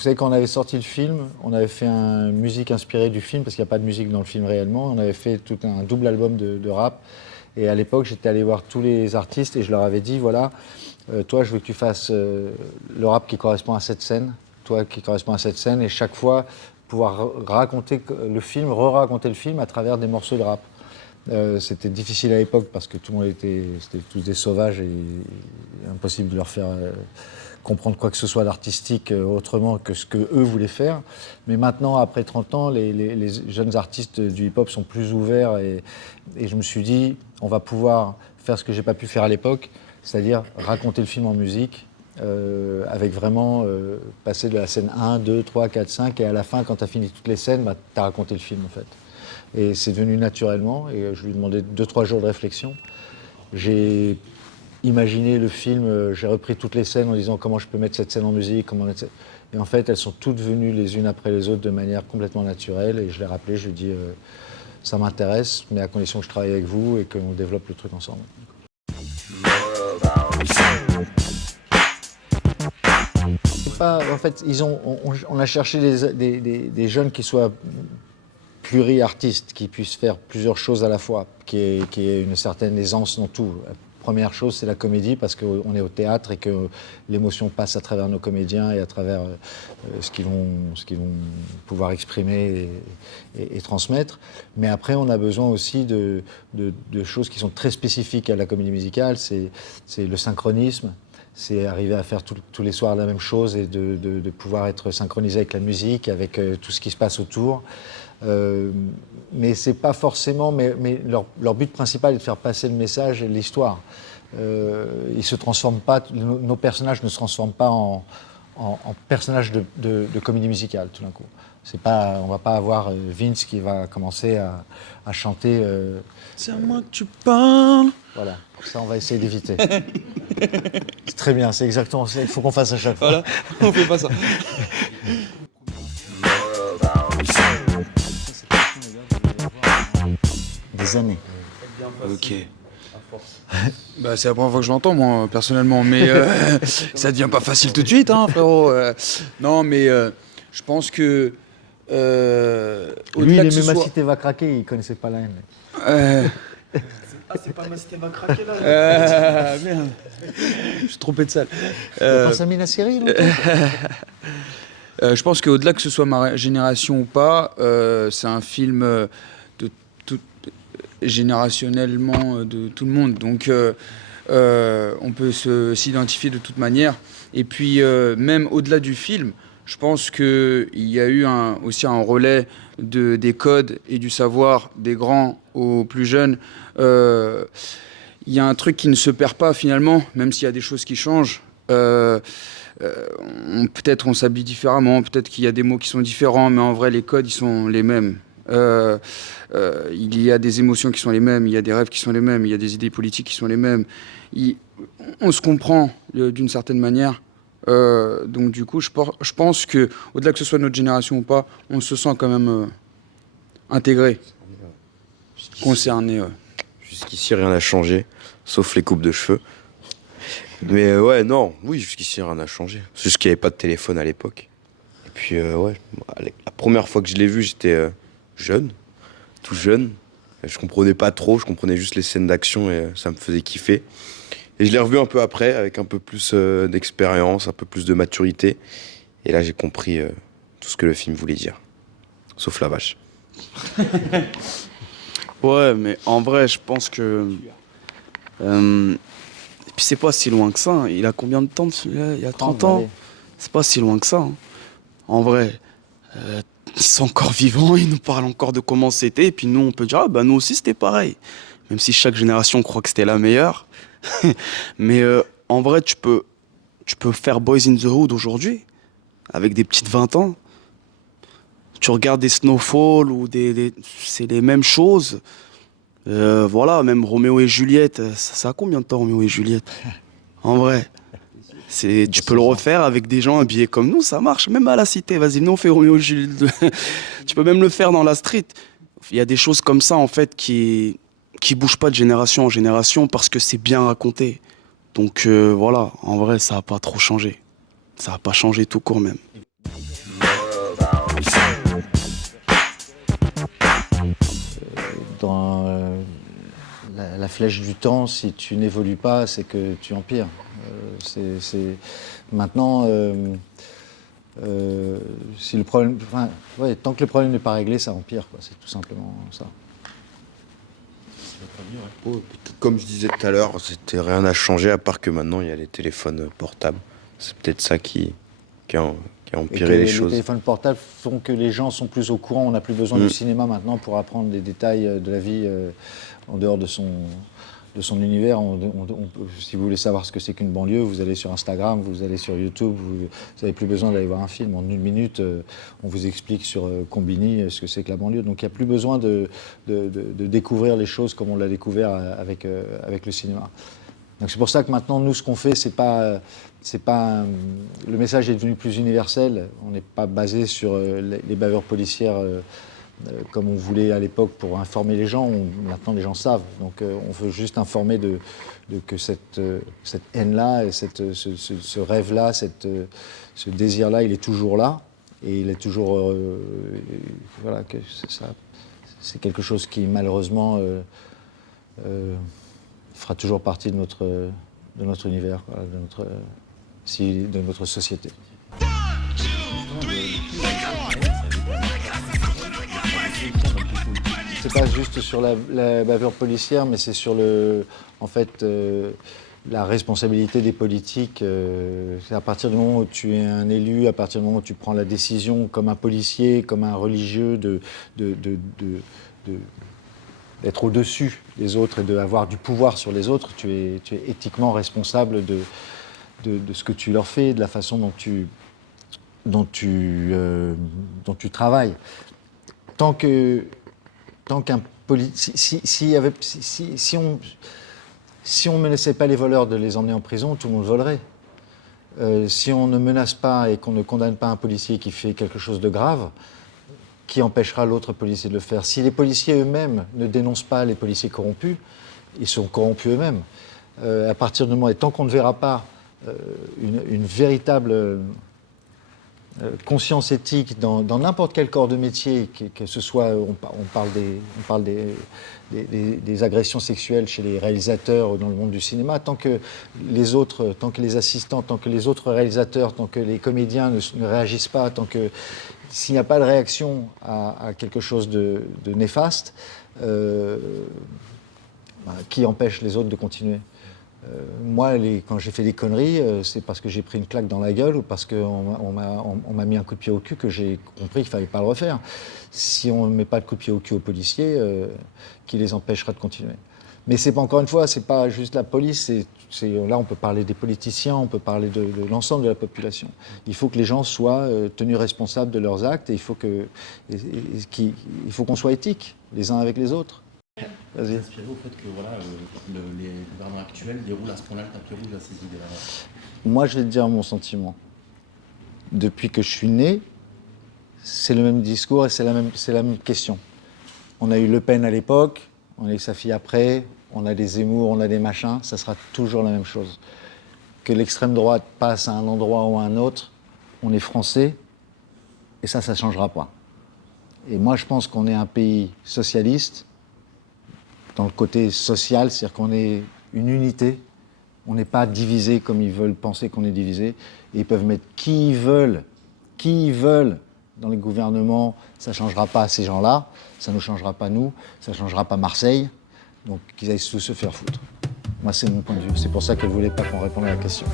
vous savez, quand on avait sorti le film, on avait fait une musique inspirée du film, parce qu'il n'y a pas de musique dans le film réellement. On avait fait tout un double album de rap. Et à l'époque, j'étais allé voir tous les artistes et je leur avais dit, voilà, toi, je veux que tu fasses le rap qui correspond à cette scène, toi qui correspond à cette scène, et chaque fois pouvoir raconter le film, re-raconter le film à travers des morceaux de rap. C'était difficile à l'époque parce que tout le monde c'était tous des sauvages et impossible de leur faire comprendre quoi que ce soit d'artistique autrement que ce qu'eux voulaient faire. Mais maintenant, après 30 ans, les jeunes artistes du hip-hop sont plus ouverts et je me suis dit, on va pouvoir faire ce que j'ai pas pu faire à l'époque, c'est-à-dire raconter le film en musique, avec vraiment passer de la scène 1, 2, 3, 4, 5, et à la fin, quand tu as fini toutes les scènes, bah, tu as raconté le film en fait. Et c'est devenu naturellement, et je lui ai demandé 2-3 jours de réflexion. J'ai imaginé le film, j'ai repris toutes les scènes en disant comment je peux mettre cette scène en musique, et en fait elles sont toutes venues les unes après les autres de manière complètement naturelle, et je l'ai rappelé, je lui ai dit ça m'intéresse, mais à condition que je travaille avec vous et qu'on développe le truc ensemble. En fait, on a cherché des jeunes qui soient pluri-artistes, qui puissent faire plusieurs choses à la fois, qui aient une certaine aisance dans tout. La première chose, c'est la comédie, parce qu'on est au théâtre et que l'émotion passe à travers nos comédiens et à travers ce qu'ils vont pouvoir exprimer et transmettre. Mais après, on a besoin aussi de choses qui sont très spécifiques à la comédie musicale, c'est le synchronisme. C'est arriver à faire tous les soirs la même chose et de pouvoir être synchronisé avec la musique, avec tout ce qui se passe autour. Mais c'est pas forcément. Mais leur but principal est de faire passer le message et l'histoire. Ils se transforment pas. Nos personnages ne se transforment pas en personnages de comédie musicale tout d'un coup. C'est pas, on va pas avoir Vince qui va commencer à chanter. C'est à moi que tu parles. Voilà, ça on va essayer d'éviter. C'est très bien, c'est exactement ça. Il faut qu'on fasse à chaque fois. Voilà, on fait pas ça. Des années. Ok. Bah, c'est la première fois que je l'entends, moi, personnellement. Mais ça devient pas facile tout de suite, hein, frérot. Non, mais je pense que. Lui, il aimait Ma Cité va craquer, il connaissait pas la haine. Ah, c'est pas Ma Cité va craquer là. Merde. Je suis trompé de salle. T'as pensé à Mina Seri, Je pense qu'au-delà que ce soit ma génération ou pas, c'est un film générationnellement de tout le monde. Donc on peut s'identifier de toute manière. Et puis même au-delà du film, je pense qu'il y a eu aussi un relais des codes et du savoir des grands aux plus jeunes. Il y a un truc qui ne se perd pas finalement, même s'il y a des choses qui changent. Peut-être on s'habille différemment, peut-être qu'il y a des mots qui sont différents, mais en vrai les codes ils sont les mêmes. Il y a des émotions qui sont les mêmes, il y a des rêves qui sont les mêmes, il y a des idées politiques qui sont les mêmes. On se comprend d'une certaine manière. Donc du coup, je pense que au-delà que ce soit notre génération ou pas, on se sent quand même intégré, concerné. Jusqu'ici, rien n'a changé, sauf les coupes de cheveux. Mais ouais, non, oui, jusqu'ici, rien n'a changé. C'est juste qu'il n'y avait pas de téléphone à l'époque. Et puis, ouais, la première fois que je l'ai vu, j'étais jeune, tout jeune. Je comprenais pas trop, je comprenais juste les scènes d'action et ça me faisait kiffer. Et je l'ai revu un peu après, avec un peu plus d'expérience, un peu plus de maturité. Et là, j'ai compris tout ce que le film voulait dire. Sauf la vache. Ouais, mais en vrai, je pense que. Et puis c'est pas si loin que ça. Hein. Il a combien de temps celui-là? Il y a 30 ans. C'est pas si loin que ça. Hein. En vrai, ils sont encore vivants, ils nous parlent encore de comment c'était. Et puis nous, on peut dire, ah bah nous aussi c'était pareil. Même si chaque génération croit que c'était la meilleure. Mais en vrai, tu peux faire Boys in the Hood aujourd'hui, avec des petites 20 ans. Tu regardes des Snowfall ou c'est les mêmes choses. Voilà, même Roméo et Juliette, ça a combien de temps Roméo et Juliette? En vrai, tu peux le refaire avec des gens habillés comme nous, ça marche. Même à la cité, vas-y, nous on fait Roméo et Juliette. Tu peux même le faire dans la street. Il y a des choses comme ça en fait qui bougent pas de génération en génération parce que c'est bien raconté. Donc voilà, en vrai, ça a pas trop changé. Ça a pas changé tout court même. dans la flèche du temps, si tu n'évolues pas, c'est que tu empires. Maintenant, si le problème, tant que le problème n'est pas réglé, ça empire, quoi. C'est tout simplement ça. Comme je disais tout à l'heure, c'était rien à changer à part que maintenant il y a les téléphones portables. C'est peut-être ça qui a empiré les choses. Les téléphones portables font que les gens sont plus au courant. On n'a plus besoin du cinéma maintenant pour apprendre des détails de la vie en dehors de son univers. Si vous voulez savoir ce que c'est qu'une banlieue, vous allez sur Instagram, vous allez sur YouTube, vous n'avez plus besoin d'aller voir un film. En 1 minute, on vous explique sur Combini ce que c'est que la banlieue. Donc il n'y a plus besoin de découvrir les choses comme on l'a découvert avec le cinéma. Donc c'est pour ça que maintenant, nous, ce qu'on fait, le message est devenu plus universel. On n'est pas basé sur les bavures policières comme on voulait à l'époque pour informer les gens. Maintenant, les gens savent. Donc on veut juste informer que cette haine-là, et ce rêve-là, ce désir-là, il est toujours là. Et il est toujours... voilà, que c'est quelque chose qui, malheureusement... fera toujours partie de notre univers, quoi, de notre société. C'est pas juste sur la bavure policière, mais c'est sur la responsabilité des politiques. C'est à partir du moment où tu es un élu, à partir du moment où tu prends la décision comme un policier, comme un religieux, d'être au-dessus des autres et d'avoir du pouvoir sur les autres, tu es éthiquement responsable de ce que tu leur fais, de la façon dont tu travailles. Si on ne menaçait pas les voleurs de les emmener en prison, tout le monde volerait. Si on ne menace pas et qu'on ne condamne pas un policier qui fait quelque chose de grave, qui empêchera l'autre policier de le faire? Si les policiers eux-mêmes ne dénoncent pas les policiers corrompus, ils sont corrompus eux-mêmes. À partir du moment, et tant qu'on ne verra pas une véritable conscience éthique dans n'importe quel corps de métier, que ce soit, on parle des agressions sexuelles chez les réalisateurs ou dans le monde du cinéma, tant que les autres, tant que les assistants, tant que les autres réalisateurs, tant que les comédiens ne réagissent pas, s'il n'y a pas de réaction à quelque chose de néfaste, qui empêche les autres de continuer? Moi, quand j'ai fait des conneries, c'est parce que j'ai pris une claque dans la gueule ou parce qu'on m'a mis un coup de pied au cul que j'ai compris qu'il ne fallait pas le refaire. Si on ne met pas de coup de pied au cul aux policiers, qui les empêchera de continuer? Mais c'est pas, encore une fois, c'est pas juste la police. Là, on peut parler des politiciens, on peut parler de l'ensemble de la population. Il faut que les gens soient tenus responsables de leurs actes et il faut qu'on soit éthiques les uns avec les autres. Vas-y. Inspiré au fait que les gouvernements actuels déroulent à ce point-là le tapis rouge à ces idées-là. Moi, je vais te dire mon sentiment. Depuis que je suis né, c'est le même discours et c'est la même question. On a eu Le Pen à l'époque, on a eu sa fille après, on a des Zemmour, on a des machins, ça sera toujours la même chose. Que l'extrême droite passe à un endroit ou à un autre, on est français et ça ne changera pas. Et moi, je pense qu'on est un pays socialiste, dans le côté social, c'est-à-dire qu'on est une unité, on n'est pas divisé comme ils veulent penser qu'on est divisé, et ils peuvent mettre qui ils veulent dans les gouvernements, ça ne changera pas ces gens-là, ça ne changera pas nous, ça ne changera pas Marseille, donc qu'ils aillent tous se faire foutre. Moi, c'est mon point de vue, c'est pour ça qu'elle ne voulait pas qu'on réponde à la question.